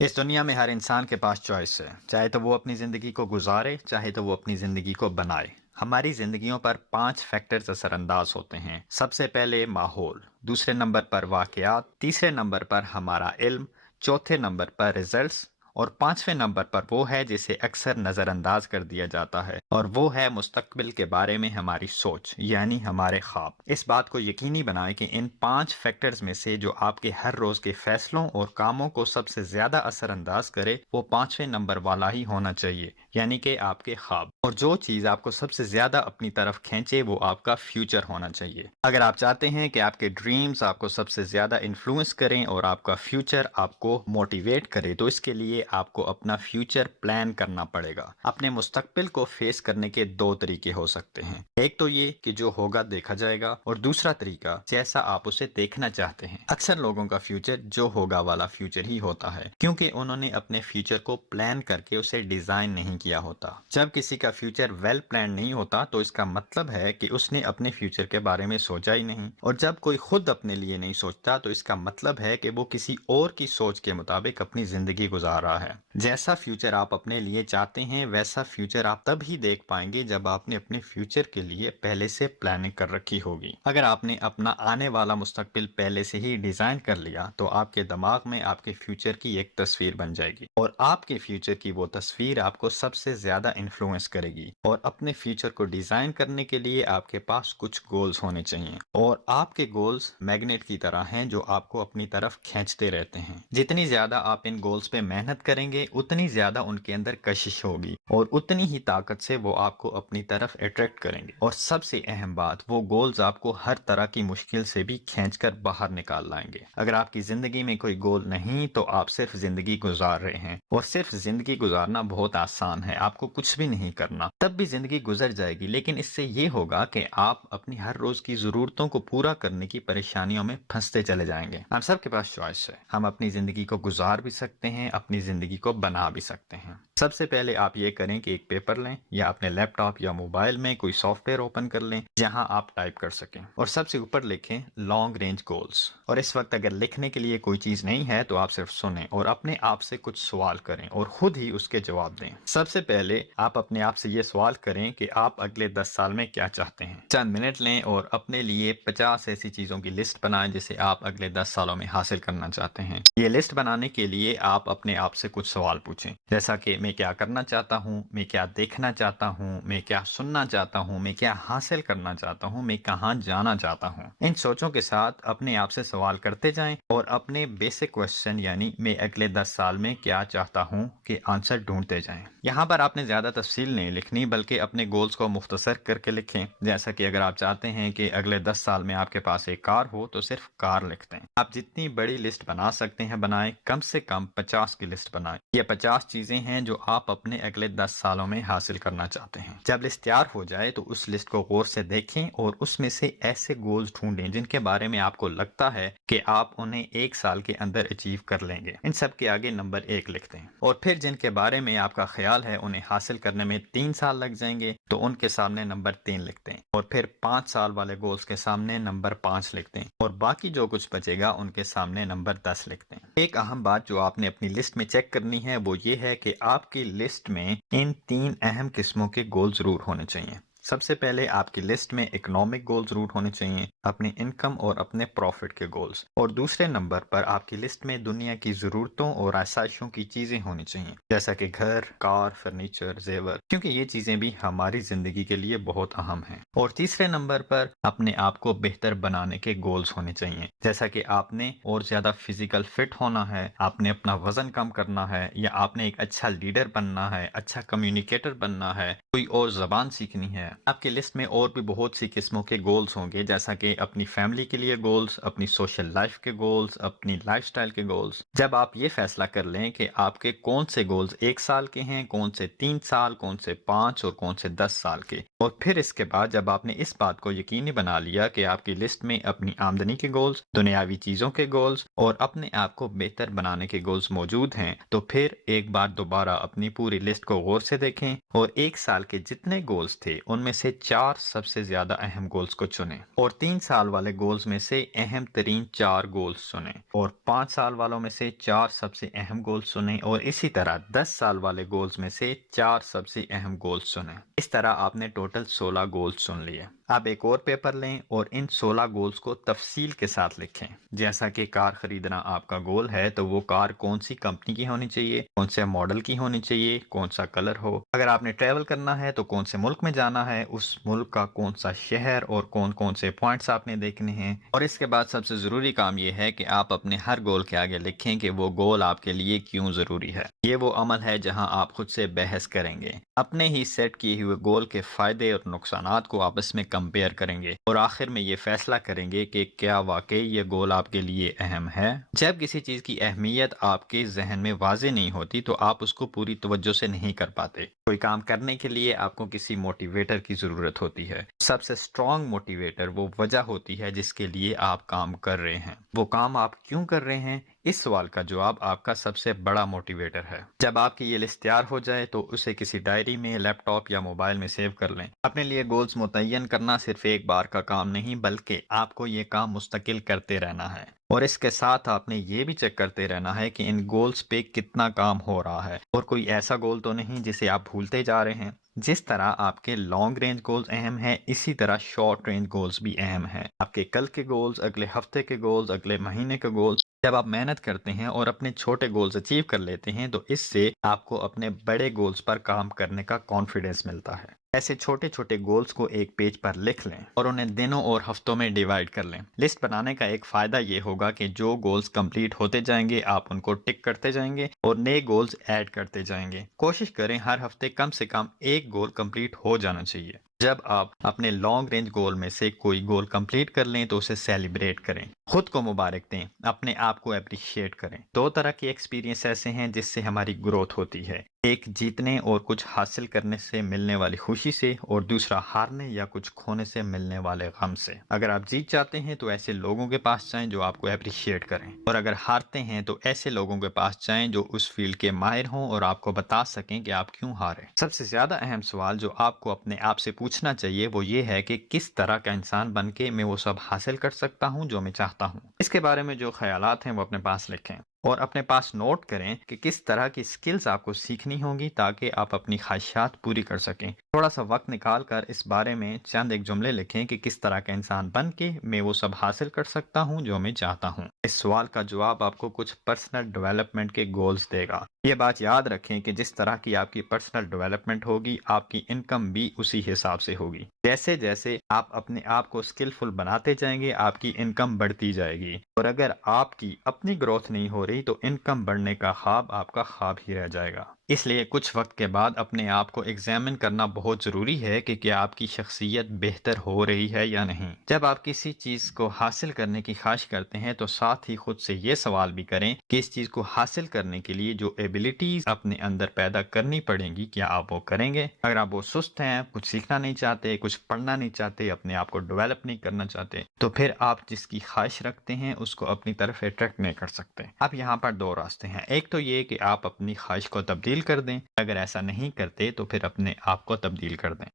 اس دنیا میں ہر انسان کے پاس چوائس ہے، چاہے تو وہ اپنی زندگی کو گزارے، چاہے تو وہ اپنی زندگی کو بنائے۔ ہماری زندگیوں پر 5 فیکٹرز اثر انداز ہوتے ہیں۔ سب سے پہلے ماحول، دوسرے نمبر پر واقعات، تیسرے نمبر پر ہمارا علم، چوتھے نمبر پر ریزلٹس، اور 5ویں نمبر پر وہ ہے جسے اکثر نظر انداز کر دیا جاتا ہے، اور وہ ہے مستقبل کے بارے میں ہماری سوچ، یعنی ہمارے خواب۔ اس بات کو یقینی بنائیں کہ ان 5 فیکٹرز میں سے جو آپ کے ہر روز کے فیصلوں اور کاموں کو سب سے زیادہ اثر انداز کرے وہ 5ویں نمبر والا ہی ہونا چاہیے، یعنی کہ آپ کے خواب۔ اور جو چیز آپ کو سب سے زیادہ اپنی طرف کھینچے وہ آپ کا فیوچر ہونا چاہیے۔ اگر آپ چاہتے ہیں کہ آپ کے ڈریمز آپ کو سب سے زیادہ انفلوئنس کریں اور آپ کا فیوچر آپ کو موٹیویٹ کرے تو اس کے لیے آپ کو اپنا فیوچر پلان کرنا پڑے گا۔ اپنے مستقبل کو فیس کرنے کے 2 طریقے ہو سکتے ہیں۔ ایک تو یہ کہ جو ہوگا دیکھا جائے گا، اور دوسرا طریقہ جیسا آپ اسے دیکھنا چاہتے ہیں۔ اکثر لوگوں کا فیوچر جو ہوگا والا فیوچر ہی ہوتا ہے، کیونکہ انہوں نے اپنے فیوچر کو پلان کر کے اسے ڈیزائن نہیں کیا ہوتا۔ جب کسی کا فیوچر ویل پلان نہیں ہوتا تو اس کا مطلب ہے کہ اس نے اپنے فیوچر کے بارے میں سوچا ہی نہیں، اور جب کوئی خود اپنے لیے نہیں سوچتا تو اس کا مطلب ہے کہ وہ کسی اور کی سوچ کے مطابق اپنی زندگی گزار رہا ہے۔ جیسا فیوچر آپ اپنے لیے چاہتے ہیں ویسا فیوچر آپ تب ہی دیکھ پائیں گے جب آپ نے اپنے فیوچر کے لیے پہلے سے پلاننگ کر رکھی ہوگی۔ اگر آپ نے اپنا آنے والا مستقبل پہلے سے ہی ڈیزائن کر لیا تو آپ کے دماغ میں آپ کے فیوچر کی ایک تصویر بن جائے گی، اور آپ کے فیوچر کی وہ تصویر آپ کو سب سے زیادہ انفلوئنس کرے گی۔ اور اپنے فیوچر کو ڈیزائن کرنے کے لیے آپ کے پاس کچھ گولز ہونے چاہیے، اور آپ کے گولز میگنیٹ کی طرح ہیں جو آپ کو اپنی طرف کھینچتے رہتے ہیں۔ جتنی زیادہ آپ ان گولز پہ محنت کریں گے اتنی زیادہ ان کے اندر کشش ہوگی، اور اتنی ہی طاقت سے وہ آپ کو اپنی طرف اٹریکٹ کریں گے۔ اور سب سے اہم بات، وہ گولز آپ کو ہر طرح کی مشکل سے بھی کھینچ کر باہر نکال لائیں گے۔ اگر آپ کی زندگی میں کوئی گول نہیں تو آپ صرف زندگی گزار رہے ہیں، اور صرف زندگی گزارنا بہت آسان ہے، آپ کو کچھ بھی نہیں کرنا، تب بھی زندگی گزر جائے گی، لیکن اس سے یہ ہوگا کہ آپ اپنی ہر روز کی ضرورتوں کو پورا کرنے کی پریشانیوں میں پھنستے چلے جائیں گے۔ ہم سب کے پاس چوائس ہے، ہم اپنی زندگی کو گزار بھی سکتے ہیں، اپنی زندگی کو بنا بھی سکتے ہیں۔ سب سے پہلے آپ یہ کریں کہ ایک پیپر لیں یا اپنے لیپ ٹاپ یا موبائل میں کوئی سافٹ ویئر اوپن کر لیں جہاں آپ ٹائپ کر سکیں، اور سب سے اوپر لکھیں لانگ رینج گولز۔ اور اس وقت اگر لکھنے کے لیے کوئی چیز نہیں ہے تو آپ صرف سنیں اور اپنے آپ سے کچھ سوال کریں اور خود ہی اس کے جواب دیں۔ سب سے پہلے آپ اپنے آپ سے یہ سوال کریں کہ آپ اگلے 10 سال میں کیا چاہتے ہیں۔ چند منٹ لیں اور اپنے لیے 50 ایسی چیزوں کی لسٹ بنائیں جسے آپ اگلے 10 سالوں میں حاصل کرنا چاہتے ہیں۔ یہ لسٹ بنانے کے لیے آپ اپنے آپ سے کچھ سوال پوچھیں، جیسا کہ میں کیا کرنا چاہتا ہوں، میں کیا دیکھنا چاہتا ہوں، میں کیا سننا چاہتا ہوں، میں کیا حاصل کرنا چاہتا ہوں، میں کہاں جانا چاہتا ہوں۔ ان سوچوں کے ساتھ اپنے آپ سے سوال کرتے جائیں اور اپنے بیسک کوشچن یعنی میں اگلے 10 سال میں کیا چاہتا ہوں کے آنسر ڈھونڈتے جائیں۔ یہاں پر آپ نے زیادہ تفصیل نہیں لکھنی بلکہ اپنے گولز کو مختصر کر کے لکھیں، جیسا کہ اگر آپ چاہتے ہیں کہ اگلے 10 سال میں آپ کے پاس ایک کار ہو تو صرف کار لکھتے ہیں۔ آپ جتنی بڑی لسٹ بنا سکتے ہیں بنائیں، کم سے کم 50 کی لسٹ بنائیں۔ یہ 50 چیزیں ہیں جو آپ اپنے اگلے 10 سالوں میں حاصل کرنا چاہتے ہیں۔ جب لسٹ تیار ہو جائے تو اس لسٹ کو غور سے دیکھیں اور اس میں سے ایسے گولز ڈھونڈیں جن کے بارے میں آپ کو لگتا ہے کہ آپ انہیں 1 سال کے اندر اچیو کر لیں گے۔ ان سب کے آگے نمبر 1 لکھ دیں، اور پھر جن کے بارے میں آپ کا خیال ہے انہیں حاصل کرنے میں 3 سال لگ جائیں گے تو ان کے سامنے نمبر 3 لکھ دیں، اور پھر 5 سال والے گولز کے سامنے نمبر 5 لکھ دیں، اور باقی جو کچھ بچے گا ان کے سامنے نمبر 10 لکھ دیں۔ ایک اہم بات جو آپ نے اپنی لسٹ میں چیک کرنی ہے وہ یہ ہے کہ آپ کی لسٹ میں ان 3 اہم قسموں کے گول ضرور ہونے چاہیے۔ سب سے پہلے آپ کی لسٹ میں اکنامک گول ضرور ہونے چاہیے، اپنی انکم اور اپنے پروفٹ کے گولز، اور دوسرے نمبر پر آپ کی لسٹ میں دنیا کی ضرورتوں اور آسائشوں کی چیزیں ہونی چاہیے، جیسا کہ گھر، کار، فرنیچر، زیور، کیونکہ یہ چیزیں بھی ہماری زندگی کے لیے بہت اہم ہیں۔ اور تیسرے نمبر پر اپنے آپ کو بہتر بنانے کے گولز ہونے چاہیے، جیسا کہ آپ نے اور زیادہ فزیکل فٹ ہونا ہے، آپ نے اپنا وزن کم کرنا ہے، یا آپ نے ایک اچھا لیڈر بننا ہے، اچھا کمیونیکیٹر بننا ہے، کوئی اور زبان سیکھنی ہے۔ آپ کی لسٹ میں اور بھی بہت سی قسموں کے گولز ہوں گے، جیسا کہ اپنی فیملی کے لیے گولز، اپنی سوشل لائف کے گولز، اپنی لائف سٹائل کے گولز۔ جب آپ یہ فیصلہ کر لیں کہ آپ کے کون سے گولز 1 سال کے ہیں، کون سے 3 سال، کون سے 5 اور کون سے 10 سال کے، اور پھر اس کے بعد جب آپ نے اس بات کو یقینی بنا لیا کہ آپ کی لسٹ میں اپنی آمدنی کے گولز، دنیاوی چیزوں کے گولز اور اپنے آپ کو بہتر بنانے کے گولز موجود ہیں، تو پھر ایک بار دوبارہ اپنی پوری لسٹ کو غور سے دیکھیں اور 1 سال کے جتنے گولز تھے ان میں سے 4 سب سے زیادہ اہم گولز کو چنیں اور 3 سال والے گولز میں سے اہم ترین 4 گولز چنیں اور 5 سال والوں میں سے 4 سب سے اہم گولز چنیں اور اسی طرح 10 سال والے گولز میں سے 4 سب سے اہم گولز چنیں۔ اس طرح آپ نے ٹوٹل 16 گولز چن لیے۔ اب ایک اور پیپر لیں اور ان 16 گولز کو تفصیل کے ساتھ لکھیں۔ جیسا کہ کار خریدنا آپ کا گول ہے تو وہ کار کون سی کمپنی کی ہونی چاہیے، کون سے ماڈل کی ہونی چاہیے، کون سا کلر ہو۔ اگر آپ نے ٹریول کرنا ہے تو کون سے ملک میں جانا ہے، اس ملک کا کون سا شہر اور کون کون سے پوائنٹس آپ نے دیکھنے ہیں۔ اور اس کے بعد سب سے ضروری کام یہ ہے کہ آپ اپنے ہر گول کے آگے لکھیں کہ وہ گول آپ کے لیے کیوں ضروری ہے۔ یہ وہ عمل ہے جہاں آپ خود سے بحث کریں گے، اپنے ہی سیٹ کیے ہوئے گول کے فائدے اور نقصانات کو آپس میں کمپیئر کریں گے اور آخر میں یہ فیصلہ کریں گے کہ کیا واقعی یہ گول آپ کے لیے اہم ہے۔ جب کسی چیز کی اہمیت آپ کے ذہن میں واضح نہیں ہوتی تو آپ اس کو پوری توجہ سے نہیں کر پاتے۔ کوئی کام کرنے کے لیے آپ کو کسی موٹیویٹر کی ضرورت ہوتی ہے۔ سب سے اسٹرانگ موٹیویٹر وہ وجہ ہوتی ہے جس کے لیے آپ کام کر رہے ہیں۔ وہ کام آپ کیوں کر رہے ہیں، اس سوال کا جواب آپ کا سب سے بڑا موٹیویٹر ہے۔ جب آپ کی یہ لسٹ تیار ہو جائے تو اسے کسی ڈائری میں، لیپ ٹاپ یا موبائل میں سیو کر لیں۔ اپنے لیے گولز متعین کرنا صرف ایک بار کا کام نہیں بلکہ آپ کو یہ کام مستقل کرتے رہنا ہے، اور اس کے ساتھ آپ نے یہ بھی چیک کرتے رہنا ہے کہ ان گولز پہ کتنا کام ہو رہا ہے اور کوئی ایسا گول تو نہیں جسے آپ بھولتے جا رہے ہیں۔ جس طرح آپ کے لانگ رینج گولز اہم ہیں، اسی طرح شارٹ رینج گولز بھی اہم ہیں۔ آپ کے کل کے گولز، اگلے ہفتے کے گولز، اگلے مہینے کے گولز۔ جب آپ محنت کرتے ہیں اور اپنے چھوٹے گولز اچیو کر لیتے ہیں تو اس سے آپ کو اپنے بڑے گولز پر کام کرنے کا کانفیڈنس ملتا ہے۔ ایسے چھوٹے چھوٹے گولز کو ایک پیج پر لکھ لیں اور انہیں دنوں اور ہفتوں میں ڈیوائیڈ کر لیں۔ لسٹ بنانے کا ایک فائدہ یہ ہوگا کہ جو گولز کمپلیٹ ہوتے جائیں گے آپ ان کو ٹک کرتے جائیں گے اور نئے گولز ایڈ کرتے جائیں گے۔ کوشش کریں ہر ہفتے کم سے کم ایک گول کمپلیٹ ہو جانا چاہیے۔ جب آپ اپنے لانگ رینج گول میں سے کوئی گول کمپلیٹ کر لیں تو اسے سیلیبریٹ کریں، خود کو مبارک دیں، اپنے آپ کو اپریشیٹ کریں۔ 2 طرح کے ایکسپیرینس ایسے ہیں جس سے ہماری گروتھ ہوتی ہے، ایک جیتنے اور کچھ حاصل کرنے سے ملنے والی خوشی سے، اور دوسرا ہارنے یا کچھ کھونے سے ملنے والے غم سے۔ اگر آپ جیت جاتے ہیں تو ایسے لوگوں کے پاس جائیں جو آپ کو اپریشیٹ کریں، اور اگر ہارتے ہیں تو ایسے لوگوں کے پاس جائیں جو اس فیلڈ کے ماہر ہوں اور آپ کو بتا سکیں کہ آپ کیوں ہارے۔ سب سے زیادہ اہم سوال جو آپ کو اپنے آپ سے پوچھنا چاہیے وہ یہ ہے کہ کس طرح کا انسان بن کے میں وہ سب حاصل کر سکتا ہوں جو میں چاہتا ہوں۔ اس کے بارے میں جو خیالات ہیں وہ اپنے پاس لکھیں اور اپنے پاس نوٹ کریں کہ کس طرح کی سکلز آپ کو سیکھنی ہوں گی تاکہ آپ اپنی خواہشات پوری کر سکیں۔ تھوڑا سا وقت نکال کر اس بارے میں چند ایک جملے لکھیں کہ کس طرح کا انسان بن کے میں وہ سب حاصل کر سکتا ہوں جو میں چاہتا ہوں۔ اس سوال کا جواب آپ کو کچھ پرسنل ڈیولپمنٹ کے گولز دے گا۔ یہ بات یاد رکھیں کہ جس طرح کی آپ کی پرسنل ڈیولپمنٹ ہوگی آپ کی انکم بھی اسی حساب سے ہوگی۔ جیسے جیسے آپ اپنے آپ کو اسکلفل بناتے جائیں گے آپ کی انکم بڑھتی جائے گی، اور اگر آپ کی اپنی گروتھ نہیں ہو رہی تو انکم بڑھنے کا خواب آپ کا خواب ہی رہ جائے گا۔ اس لیے کچھ وقت کے بعد اپنے آپ کو ایگزامن کرنا بہت ضروری ہے کہ کیا آپ کی شخصیت بہتر ہو رہی ہے یا نہیں۔ جب آپ کسی چیز کو حاصل کرنے کی خواہش کرتے ہیں تو ساتھ ہی خود سے یہ سوال بھی کریں کہ اس چیز کو حاصل کرنے کے لیے جو ایبلٹیز اپنے اندر پیدا کرنی پڑیں گی کیا آپ وہ کریں گے۔ اگر آپ وہ سست ہیں، کچھ سیکھنا نہیں چاہتے، کچھ پڑھنا نہیں چاہتے، اپنے آپ کو ڈیولپ نہیں کرنا چاہتے، تو پھر آپ جس کی خواہش رکھتے ہیں اس کو اپنی طرف اٹریکٹ نہیں کر سکتے۔ اب یہاں پر 2 راستے ہیں، ایک تو یہ کہ آپ اپنی خواہش کو تبدیل کر دیں، اگر ایسا نہیں کرتے تو پھر اپنے آپ کو تبدیل کر دیں۔